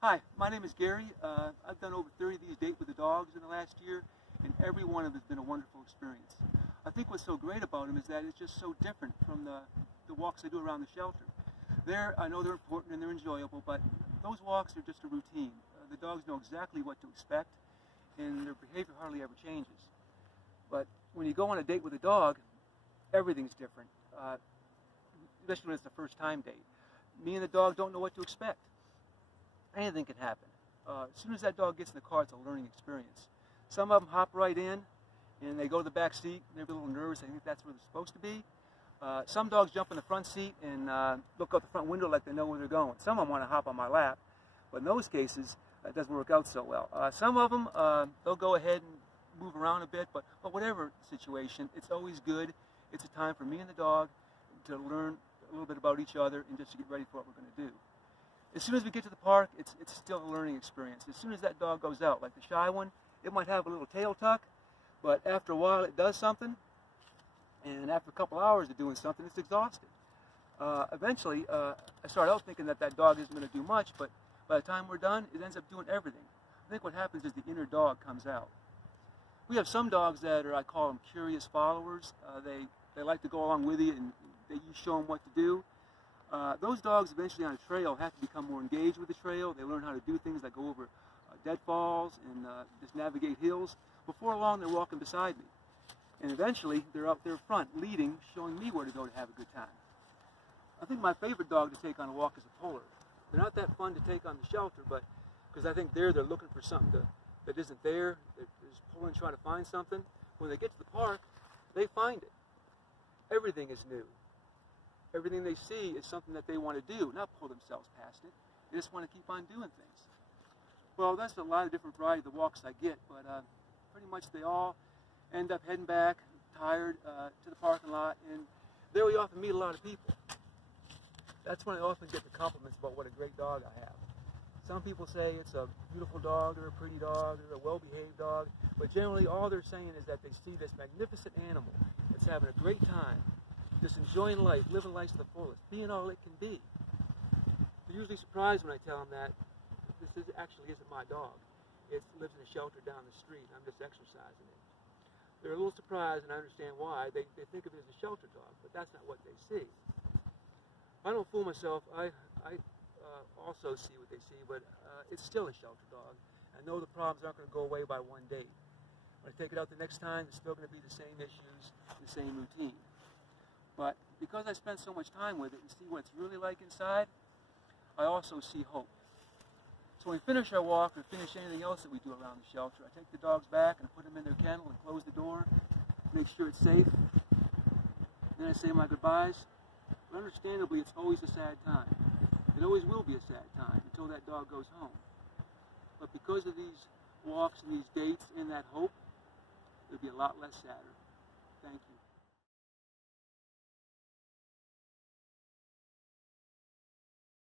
Hi, my name is Gary. I've done over 30 of these Date with the Dogs in the last year, and every one of them has been a wonderful experience. I think what's so great about them is that it's just so different from the walks I do around the shelter. I know they're important and they're enjoyable, but those walks are just a routine. The dogs know exactly what to expect, and their behavior hardly ever changes. But when you go on a date with a dog, everything's different, especially when it's the first time date. Me and the dog don't know what to expect. Anything can happen. As soon as that dog gets in the car, it's a learning experience. Some of them hop right in, and they go to the back seat, and they're a little nervous. They think that's where they're supposed to be. Some dogs jump in the front seat and look out the front window like they know where they're going. Some of them want to hop on my lap, but in those cases, it doesn't work out so well. Some of them, they'll go ahead and move around a bit, but whatever situation, it's always good. It's a time for me and the dog to learn a little bit about each other and just to get ready for what we're going to do. As soon as we get to the park, it's still a learning experience. As soon as that dog goes out, like the shy one, it might have a little tail tuck, but after a while it does something, and after a couple hours of doing something, it's exhausted. Eventually, I started out thinking that dog isn't going to do much, but by the time we're done, it ends up doing everything. I think what happens is the inner dog comes out. We have some dogs that are, I call them curious followers. They like to go along with you, and you show them what to do. Those dogs eventually on a trail have to become more engaged with the trail. They learn how to do things like go over deadfalls and just navigate hills. Before long, they're walking beside me. And eventually, they're out there front, leading, showing me where to go to have a good time. I think my favorite dog to take on a walk is a polar. They're not that fun to take on the shelter, but because I think they're looking for something that isn't there. They're just pulling, trying to find something. When they get to the park, they find it. Everything is new. Everything they see is something that they want to do, not pull themselves past it. They just want to keep on doing things. Well, that's a lot of different variety of the walks I get, but pretty much they all end up heading back, tired, to the parking lot, and there we often meet a lot of people. That's when I often get the compliments about what a great dog I have. Some people say it's a beautiful dog, or a pretty dog, or a well-behaved dog, but generally all they're saying is that they see this magnificent animal that's having a great time, just enjoying life, living life to the fullest, being all it can be. They're usually surprised when I tell them that this actually isn't my dog. It lives in a shelter down the street. I'm just exercising it. They're a little surprised, and I understand why. They think of it as a shelter dog, but that's not what they see. I don't fool myself. I also see what they see, but it's still a shelter dog. I know the problems aren't going to go away by one date. When I take it out the next time, it's still going to be the same issues, the same routine. But because I spend so much time with it and see what it's really like inside, I also see hope. So when we finish our walk or finish anything else that we do around the shelter, I take the dogs back and put them in their kennel and close the door, make sure it's safe. Then I say my goodbyes. But understandably, it's always a sad time. It always will be a sad time until that dog goes home. But because of these walks and these dates and that hope, it'll be a lot less sadder. Thank you.